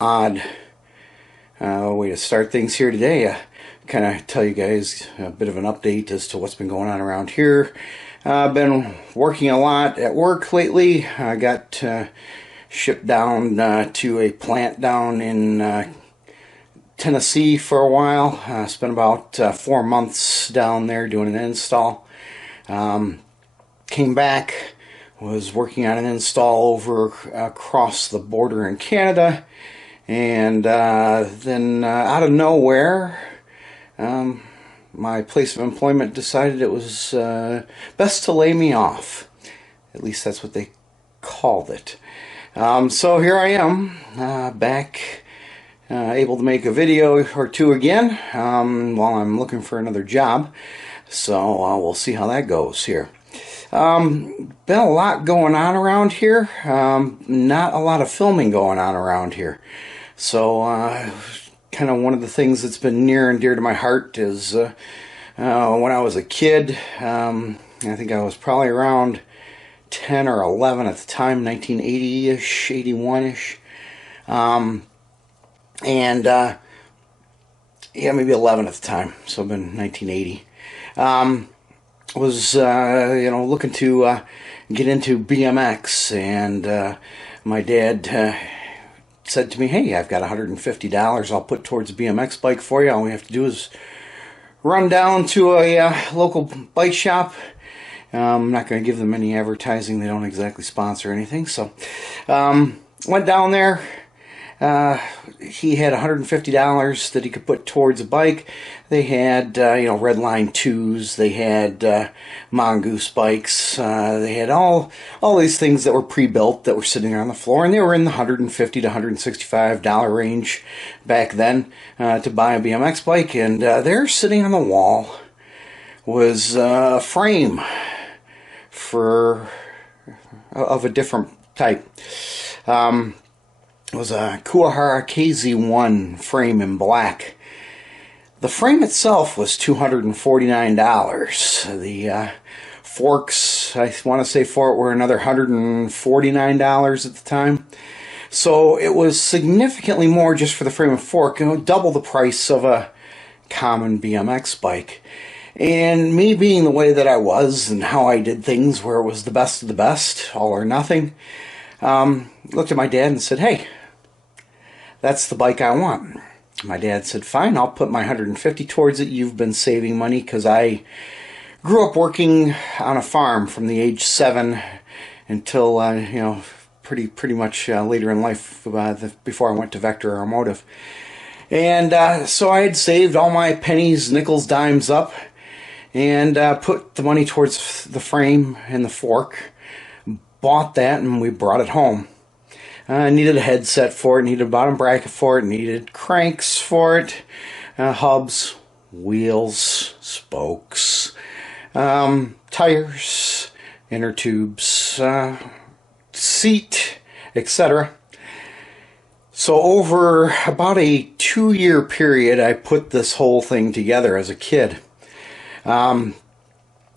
Odd way to start things here today. Kind of tell you guys a bit of an update as to what's been going on around here. I've been working a lot at work lately. I got shipped down to a plant down in Tennessee for a while. Spent about 4 months down there doing an install. Came back, was working on an install over across the border in Canada, and then out of nowhere, my place of employment decided it was best to lay me off. At least that's what they called it. So here I am, back, able to make a video or two again while I'm looking for another job. So we'll see how that goes here. Been a lot going on around here. Not a lot of filming going on around here. So kind of one of the things that's been near and dear to my heart is when I was a kid, I think I was probably around 10 or 11 at the time, 1980-ish, 81-ish. Yeah, maybe 11 at the time, so I've been 1980. Was looking to get into BMX, and my dad said to me, "Hey, I've got $150 I'll put towards a BMX bike for you. All we have to do is run down to a local bike shop." I'm not going to give them any advertising. They don't exactly sponsor anything. So went down there. He had $150 that he could put towards a bike. They had Redline 2s, they had Mongoose bikes, they had all these things that were pre-built that were sitting on the floor, and they were in the $150 to $165 range back then to buy a BMX bike. And there, sitting on the wall, was a frame of a different type. It was a Kuwahara KZ1 frame in black. The frame itself was $249. The forks, I want to say, for it were another $149 at the time. So it was significantly more just for the frame and fork, double the price of a common BMX bike. And me being the way that I was and how I did things, where it was the best of the best, all or nothing, looked at my dad and said, "Hey, that's the bike I want." My dad said, "Fine, I'll put my $150 towards it. You've been saving money," because I grew up working on a farm from the age 7 until pretty much later in life, before I went to Vector Automotive. And so I had saved all my pennies, nickels, dimes up, and put the money towards the frame and the fork. Bought that, and we brought it home. I needed a headset for it, needed a bottom bracket for it, needed cranks for it, hubs, wheels, spokes, tires, inner tubes, seat, etc. So over about a 2-year period, I put this whole thing together as a kid.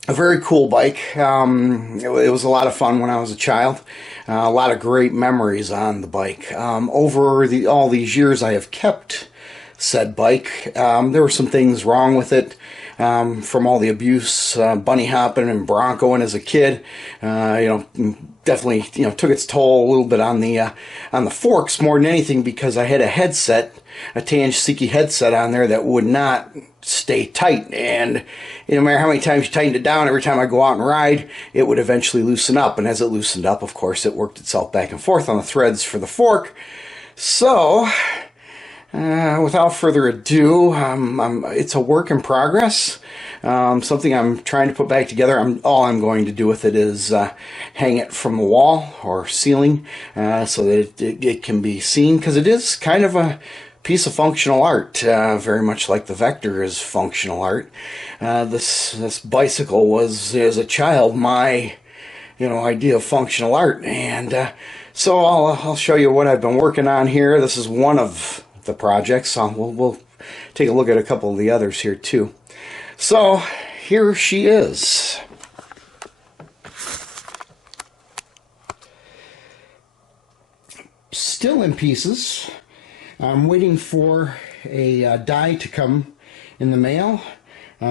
A very cool bike. It was a lot of fun when I was a child. A lot of great memories on the bike. Over all these years I have kept said bike, there were some things wrong with it, from all the abuse, bunny hopping and broncoing as a kid. Definitely took its toll a little bit on the forks more than anything, because I had a headset, a Transaxle headset on there that would not stay tight, and no matter how many times you tightened it down, every time I go out and ride, it would eventually loosen up. And as it loosened up, of course, it worked itself back and forth on the threads for the fork. So without further ado, it's a work in progress. Something I'm trying to put back together. All I'm going to do with it is hang it from the wall or ceiling, so that it can be seen, because it is kind of a piece of functional art, very much like the Vector is functional art. This bicycle was, as a child, my idea of functional art, and so I'll show you what I've been working on here. This is one of the projects. We'll take a look at a couple of the others here too. So here she is. Still in pieces. I'm waiting for a die to come in the mail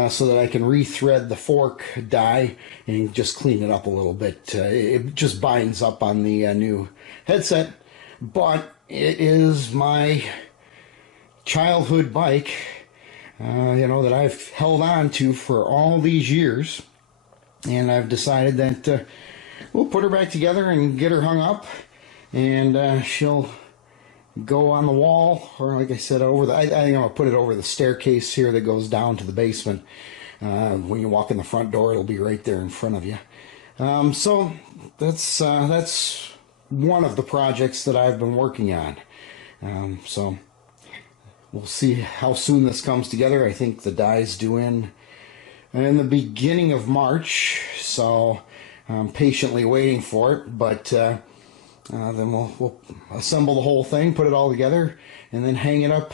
so that I can rethread the fork die and just clean it up a little bit. It just binds up on the new headset, but it is my childhood bike, that I've held on to for all these years, and I've decided that we'll put her back together and get her hung up, and she'll go on the wall, or like I said, over the. I think I'm gonna put it over the staircase here that goes down to the basement. When you walk in the front door, it'll be right there in front of you. So that's one of the projects that I've been working on. So we'll see how soon this comes together. I think the die's due in the beginning of March, so I'm patiently waiting for it. But then we'll assemble the whole thing, put it all together, and then hang it up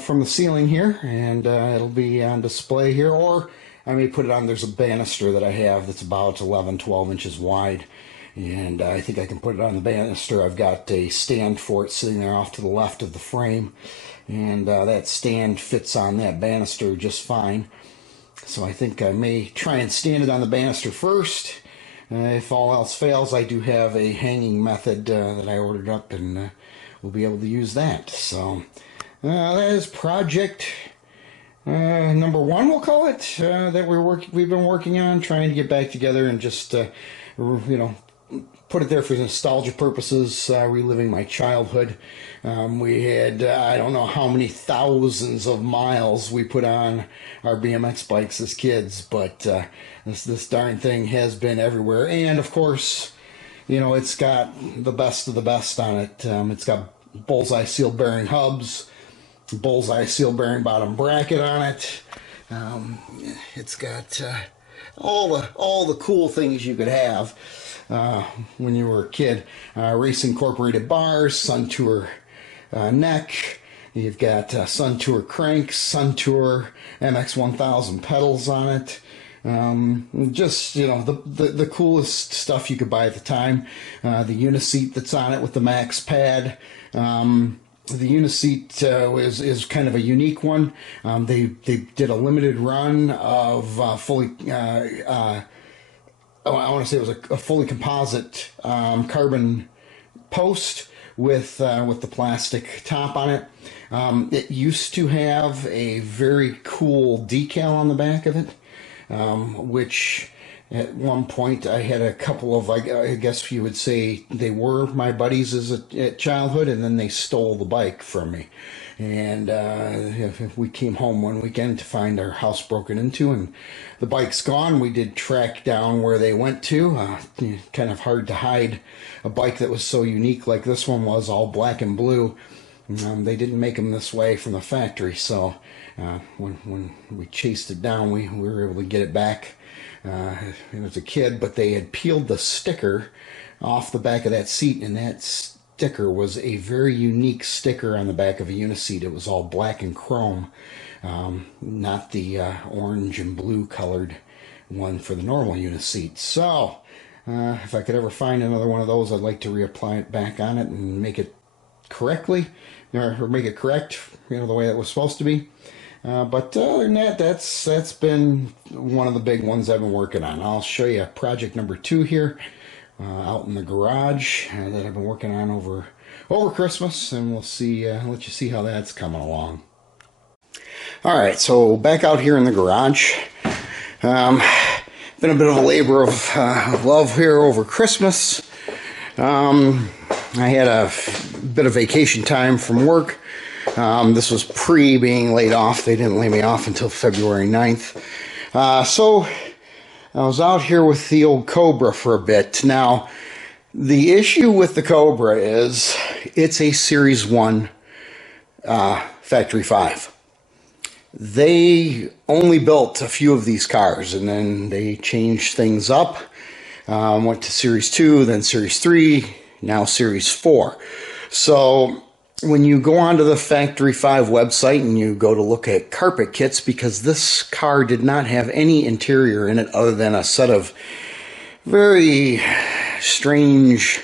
from the ceiling here, and it'll be on display here, or I may put it on. There's a banister that I have that's about 12 inches wide, and I think I can put it on the banister. I've got a stand for it sitting there off to the left of the frame, and that stand fits on that banister just fine. So I think I may try and stand it on the banister first. If all else fails, I do have a hanging method that I ordered up, and we'll be able to use that. So that is project number one, we'll call it, that we've been working on, trying to get back together and just put it there for nostalgia purposes, reliving my childhood. We had, I don't know how many thousands of miles we put on our BMX bikes as kids, but this darn thing has been everywhere. And of course, it's got the best of the best on it. It's got bullseye seal bearing hubs, bullseye seal bearing bottom bracket on it. It's got all the cool things you could have when you were a kid. Race Incorporated bars, Sun Tour neck. You've got Sun Tour cranks, Sun Tour MX1000 pedals on it. Just the coolest stuff you could buy at the time. The uniseat that's on it with the max pad. The uniseat is kind of a unique one. They did a limited run of fully. I want to say it was a fully composite carbon post with the plastic top on it. It used to have a very cool decal on the back of it, which at one point I had a couple of, I guess you would say they were my buddies at childhood, and then they stole the bike from me. And if we came home one weekend to find our house broken into and the bike's gone, we did track down where they went to. Kind of hard to hide a bike that was so unique like this one was, all black and blue. They didn't make them this way from the factory, so when we chased it down, we were able to get it back. It was a kid, but they had peeled the sticker off the back of that seat, and that sticker was a very unique sticker on the back of a uniseat. It was all black and chrome, not the orange and blue colored one for the normal uniseat. So if I could ever find another one of those, I'd like to reapply it back on it and make it correctly, or make it correct, the way it was supposed to be. But other than that, that's been one of the big ones I've been working on. I'll show you project number 2 here out in the garage that I've been working on over Christmas, and we'll see. Let you see how that's coming along. All right, so back out here in the garage. Been a bit of a labor of love here over Christmas. I had a bit of vacation time from work. This was pre being laid off. They didn't lay me off until February 9th. So I was out here with the old Cobra for a bit. Now, the issue with the Cobra is it's a Series 1 Factory 5. They only built a few of these cars, and then they changed things up. Went to Series 2, then Series 3, now Series 4. So when you go onto the Factory 5 website and you go to look at carpet kits, because this car did not have any interior in it other than a set of very strange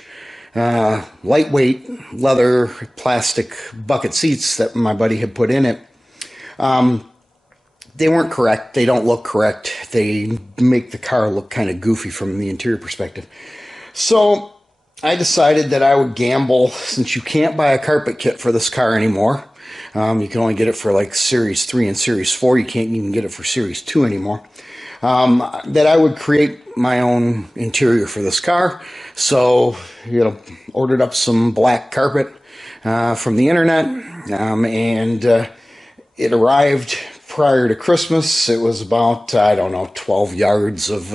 lightweight leather plastic bucket seats that my buddy had put in it. They weren't correct. They don't look correct. They make the car look kind of goofy from the interior perspective. So I decided that I would gamble, since you can't buy a carpet kit for this car anymore. You can only get it for like Series 3 and Series 4. You can't even get it for Series 2 anymore. That I would create my own interior for this car. So, ordered up some black carpet from the internet, and it arrived prior to Christmas. It was about, 12 yards of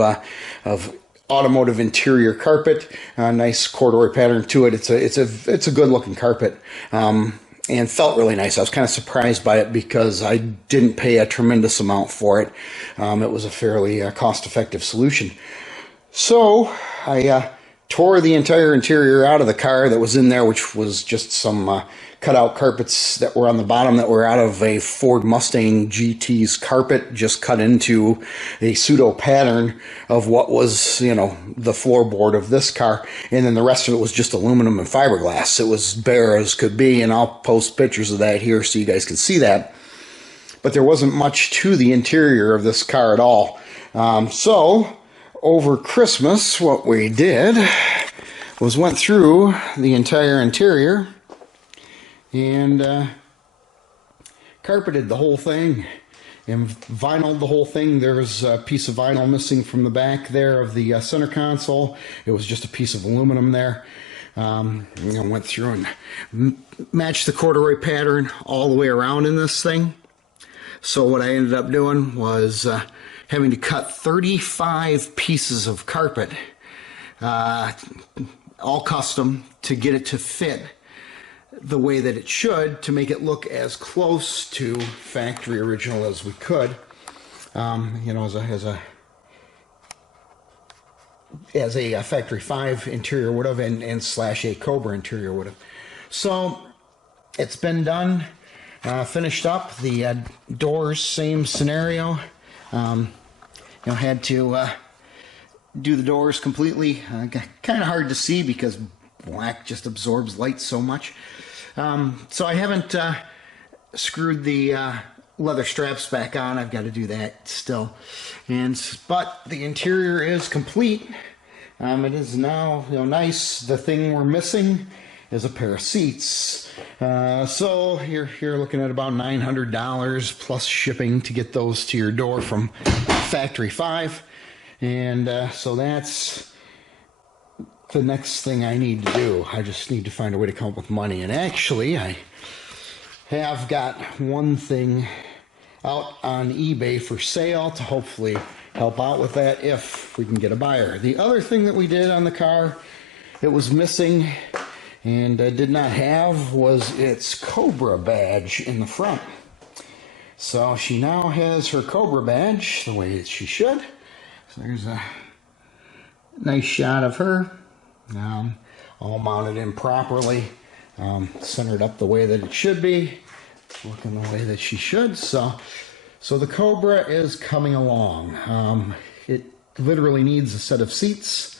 automotive interior carpet, a nice corduroy pattern to it. It's a good looking carpet, and felt really nice. I was kind of surprised by it because I didn't pay a tremendous amount for it. It was a fairly cost-effective solution. So I tore the entire interior out of the car that was in there, which was just some cutout carpets that were on the bottom that were out of a Ford Mustang GT's carpet, just cut into a pseudo pattern of what was, the floorboard of this car. And then the rest of it was just aluminum and fiberglass. It was bare as could be, and I'll post pictures of that here so you guys can see that. But there wasn't much to the interior of this car at all. So over Christmas, what we did was went through the entire interior and carpeted the whole thing and vinyled the whole thing. There's a piece of vinyl missing from the back there of the center console. It was just a piece of aluminum there. Went through and matched the corduroy pattern all the way around in this thing. So what I ended up doing was having to cut 35 pieces of carpet, all custom, to get it to fit the way that it should, to make it look as close to factory original as we could. As a factory 5 interior would have, and slash a Cobra interior would have. So it's been done, finished up. The doors, same scenario. Had to do the doors completely. Kind of hard to see because black just absorbs light so much. So I haven't screwed the leather straps back on. I've got to do that still. But the interior is complete. It is now nice. The thing we're missing is a pair of seats. So you're looking at about $900 plus shipping to get those to your door from Factory 5. And so that's the next thing I need to do. I just need to find a way to come up with money. And actually, I have got one thing out on eBay for sale to hopefully help out with that if we can get a buyer. The other thing that we did on the car, it was missing and did not have, was its Cobra badge in the front. So she now has her Cobra badge the way that she should. So there's a nice shot of her, all mounted in properly, centered up the way that it should be, looking the way that she should. So the Cobra is coming along. It literally needs a set of seats,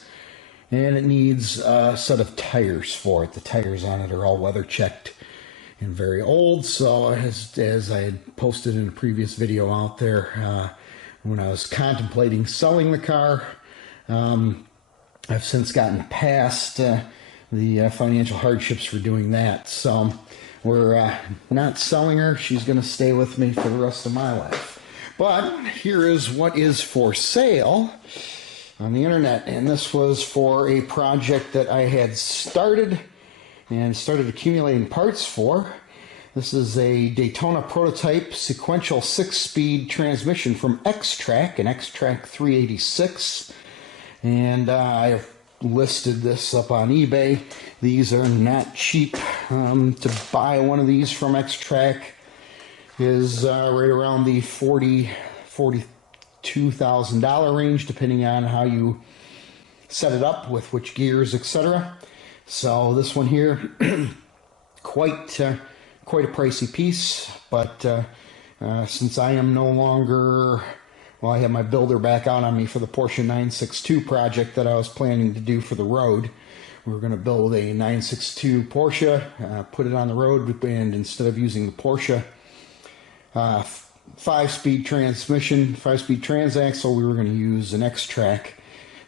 and it needs a set of tires for it. The tires on it are all weather checked and very old. So as I had posted in a previous video out there, when I was contemplating selling the car, I've since gotten past the financial hardships for doing that. So we're not selling her. She's going to stay with me for the rest of my life. But here is what is for sale on the internet. And this was for a project that I had started accumulating parts for. This is a Daytona prototype sequential 6-speed transmission from Xtrac, an Xtrac 386. And I listed this up on eBay. These are not cheap. To buy one of these from Xtrac is right around the $42,000 range, depending on how you set it up with which gears, etc. So this one here, quite a pricey piece, but since I am no longer, well, I have my builder back out on me for the Porsche 962 project that I was planning to do for the road. We were going to build a 962 Porsche, put it on the road, and instead of using the Porsche 5-speed transmission, 5-speed Transaxle, we were going to use an Xtrac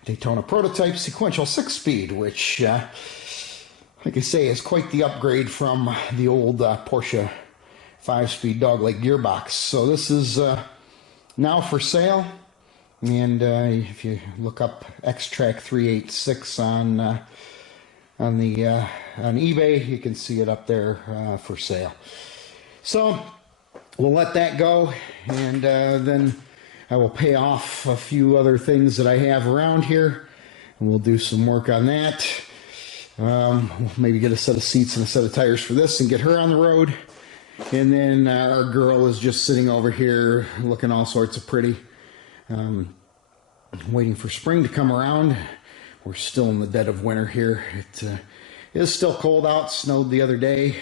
Daytona prototype sequential 6-speed, which, like I say, is quite the upgrade from the old Porsche 5-speed dogleg gearbox. So this is now for sale, and if you look up Xtrac 386 on eBay, you can see it up there for sale. So we'll let that go, and then I will pay off a few other things that I have around here, and we'll do some work on that. We'll maybe get a set of seats and a set of tires for this and get her on the road. And then our girl is just sitting over here looking all sorts of pretty, waiting for spring to come around. We're still in the dead of winter here. It is still cold out. Snowed the other day.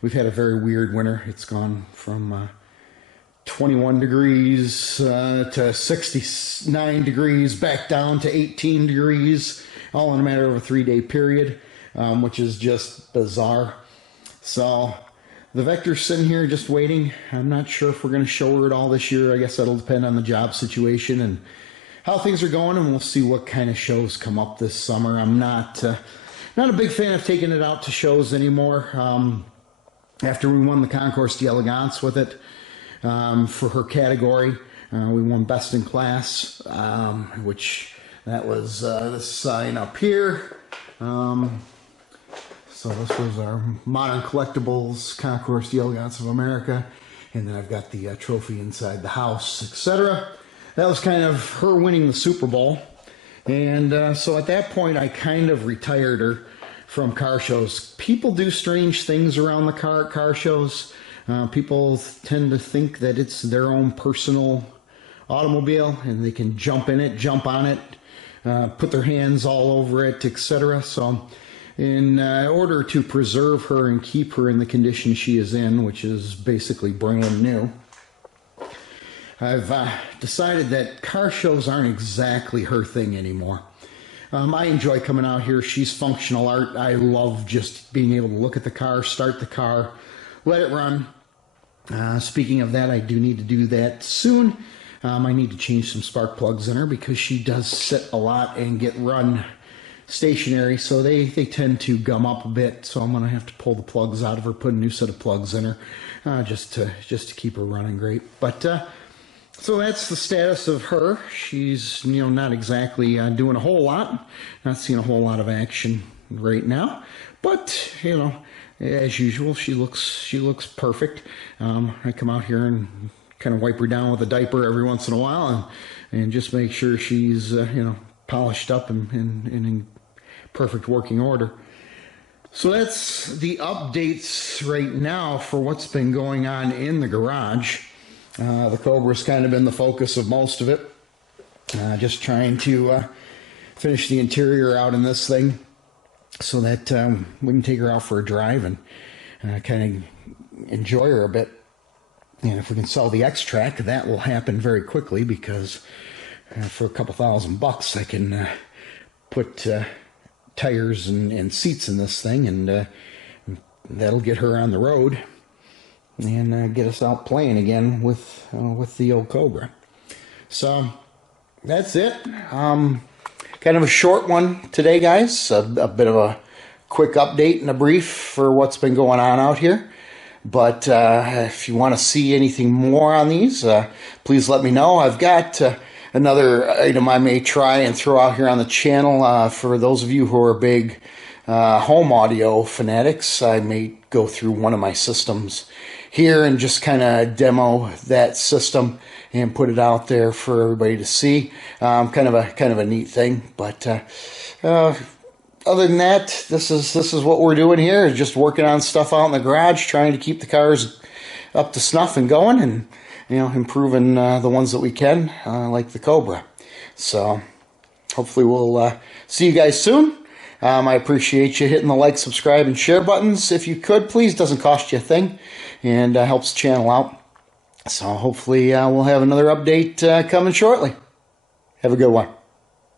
We've had a very weird winter. It's gone from 21 degrees to 69 degrees, back down to 18 degrees, all in a matter of a 3-day period, which is just bizarre. So the Vector's sitting here just waiting. I'm not sure if we're going to show her at all this year. I guess that'll depend on the job situation and how things are going, and we'll see what kind of shows come up this summer. I'm not a big fan of taking it out to shows anymore. After we won the Concours d'Elegance with it for her category, we won Best in Class, which that was this sign up here. So this was our Modern Collectibles Concours d'Elegance of America, and then I've got the trophy inside the house, etc. That was kind of her winning the Super Bowl, and so at that point I kind of retired her from car shows. People do strange things around the car shows. People tend to think that it's their own personal automobile and they can jump in it, jump on it, put their hands all over it, etc. So in order to preserve her and keep her in the condition she is in, which is basically brand new, I've decided that car shows aren't exactly her thing anymore. I enjoy coming out here. She's functional art. I love just being able to look at the car, start the car, let it run. Speaking of that, I do need to do that soon. I need to change some spark plugs in her because she does sit a lot and get run stationary, so they tend to gum up a bit. So I'm going to have to pull the plugs out of her, put a new set of plugs in her, just to keep her running great. But so that's the status of her. She's not exactly doing a whole lot, not seeing a whole lot of action right now, but as usual, she looks perfect. I come out here and kind of wipe her down with a diaper every once in a while and just make sure she's polished up and in perfect working order. So that's the updates right now for what's been going on in the garage. The Cobra's kind of been the focus of most of it. Just trying to finish the interior out in this thing so that we can take her out for a drive and kind of enjoy her a bit. And if we can sell the Xtrac, that will happen very quickly because for a couple $1,000 I can put tires and seats in this thing, and that'll get her on the road and get us out playing again with the old Cobra. So that's it. Kind of a short one today, guys. A bit of a quick update and a brief for what's been going on out here. But if you want to see anything more on these, please let me know. I've got another item I may try and throw out here on the channel. For those of you who are big home audio fanatics, I may go through one of my systems here and just kind of demo that system and put it out there for everybody to see. Kind of a neat thing. But other than that, this is what we're doing here, is just working on stuff out in the garage, trying to keep the cars up to snuff and going, and improving the ones that we can, like the Cobra. So hopefully we'll see you guys soon. I appreciate you hitting the like, subscribe, and share buttons. If you could, please, doesn't cost you a thing, and helps the channel out. So hopefully we'll have another update coming shortly. Have a good one.